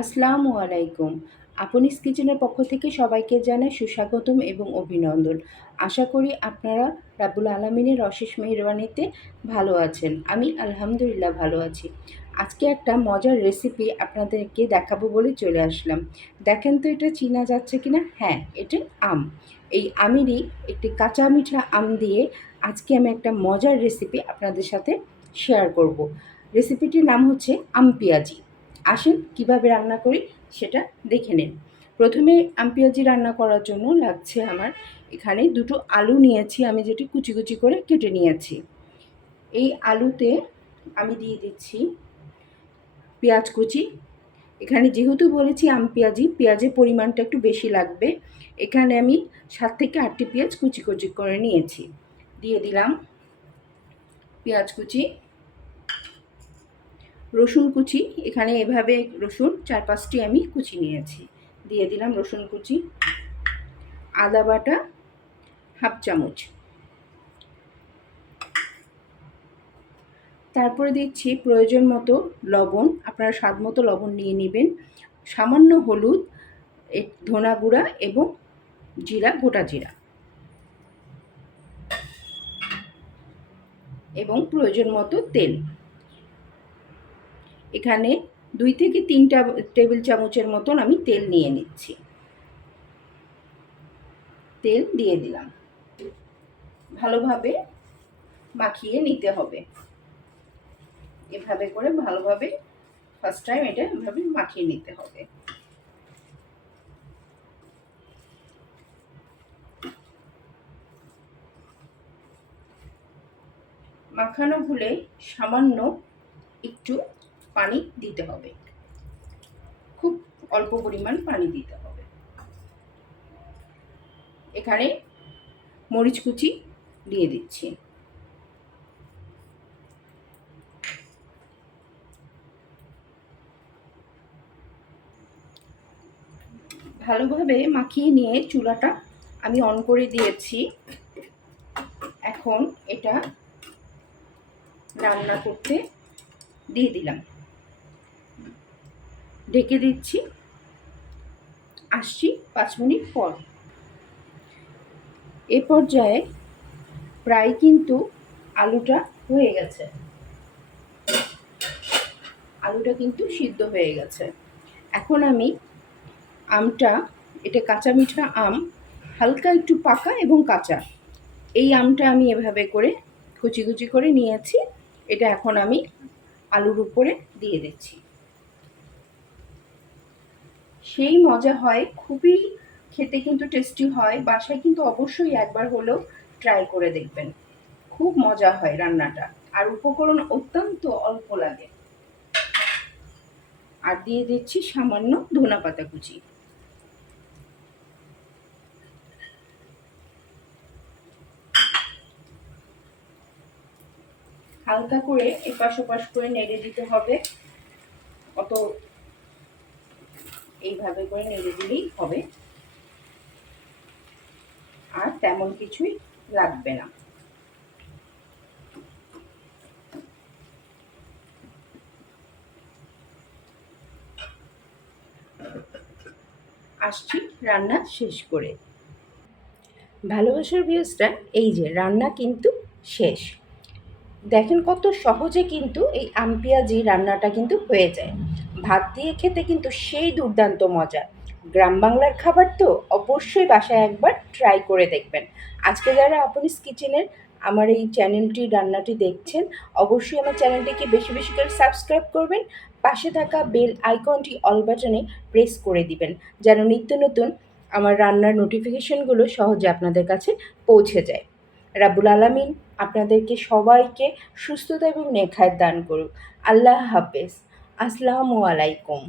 আসসালামু আলাইকুম। আপনিস কিচেনের পক্ষ থেকে সবাইকে জানাই সুস্বাগতম এবং অভিনন্দন। আশা করি আপনারা রাবুল আলমিনের অশেষ মেহরবানিতে ভালো আছেন। আমি আলহামদুলিল্লাহ ভালো আছি। আজকে একটা মজার রেসিপি আপনাদেরকে দেখাবো বলে চলে আসলাম। দেখেন তো এটা চিনা যাচ্ছে কিনা? হ্যাঁ এটা আম। এই আমেরই একটি কাঁচা মিঠা আম দিয়ে আজকে আমি একটা মজার রেসিপি আপনাদের সাথে শেয়ার করব। রেসিপিটির নাম হচ্ছে আম পেঁয়াজি। আসেন, কীভাবে রান্না করি সেটা দেখে নিন। প্রথমে আম পেঁয়াজি রান্না করার জন্য লাগছে আমার এখানে দুটো আলু নিয়েছি, আমি যেটি কুচি কুচি করে কেটে নিয়েছি। এই আলুতে আমি দিয়ে দিচ্ছি পেঁয়াজ কুচি। এখানে যেহেতু বলেছি আম পেঁয়াজি পেঁয়াজের পরিমাণটা একটু বেশি লাগবে। এখানে আমি সাত থেকে আটটি পেঁয়াজ কুচি কুচি করে নিয়েছি। দিয়ে দিলাম পেঁয়াজ কুচি। রসুন কুচি। এখানে এভাবে রসুন চার পাঁচটি আমি কুচি নিয়েছি। দিয়ে দিলাম রসুন কুচি, আদা বাটা, হাফ চামচ। তারপরে দিচ্ছি প্রয়োজন মতো লবণ। আপনারা স্বাদ মতো লবণ নিয়ে নেবেন। সামান্য হলুদ ধনা গুঁড়া এবং জিরা, গোটা জিরা। এবং প্রয়োজন মতো তেল। এখানে দুই থেকে তিনটা টেবিল চামচের মতন আমি তেল নিয়ে নিচ্ছি। তেল দিয়ে দিলাম। ভালোভাবে মাখিয়ে নিতে হবে। এভাবে করে ভালোভাবে ফার্স্ট টাইম এটা এভাবে মাখিয়ে নিতে হবে। মাখানো হলে সামান্য একটু পানি দিতে হবে। খুব অল্প পরিমাণ পানি দিতে হবে। এখানে মরিচ কুচি দিয়ে দিচ্ছি। ভালোভাবে মাখিয়ে নিয়ে চুলাটা আমি অন করে দিয়েছি। এখন এটা রান্না করতে দিয়ে দিলাম। ঢেকে দিচ্ছি। আসছি পাঁচ মিনিট পর। এ পর্যায়ে প্রায় কিন্তু আলুটা হয়ে গেছে। আলুটা কিন্তু সিদ্ধ হয়ে গেছে। এখন আমি আমটা, এটা কাঁচা মিঠা আম, হালকা একটু পাকা এবং কাঁচা। এই আমটা আমি এভাবে করে কুচি কুচি করে নিয়েছি। এটা এখন আমি আলুর উপরে দিয়ে দিচ্ছি। সেই মজা হয়, খুবই খেতে কিন্তু টেস্টি হয়, বাসায় কিন্তু অবশ্যই একবার হলেও ট্রাই করে দেখবেন। খুব মজা হয় রান্নাটা, আর উপকরণ অত্যন্ত অল্প লাগে। আর দিয়ে দিচ্ছি সামান্য ধনা পাতা কুচি। হালকা করে এপাশ ওপাশ করে নেড়ে দিতে হবে। অত এইভাবে করে নেড়ে দিলেই হবে। আর তেমন কিছুই লাগবে না। আসছি রান্না শেষ করে। ভালোবাসার ভিউজটা এই যে, রান্না কিন্তু শেষ। দেখেন কত সহজে কিন্তু এই আম পেঁয়াজি রান্নাটা কিন্তু হয়ে যায়। ভাত দিয়ে খেতে কিন্তু সেই দুর্দান্ত মজা। গ্রাম বাংলার খাবার তো অবশ্যই বাসায় একবার ট্রাই করে দেখবেন। আজকে যারা আপনিস কিচেনের আমার এই চ্যানেলটি, রান্নাটি দেখছেন, অবশ্যই আমার চ্যানেলটিকে বেশি বেশি করে সাবস্ক্রাইব করবেন। পাশে থাকা বেল আইকনটি অল বাটনে প্রেস করে দিবেন, যেন নিত্য নতুন আমার রান্নার নোটিফিকেশনগুলো সহজে আপনাদের কাছে পৌঁছে যায়। রাবুল আলমিন আপনাদেরকে সবাইকে সুস্থতা এবং নেখায় দান করুক। আল্লাহ হাফেজ। আসসালামু আলাইকুম।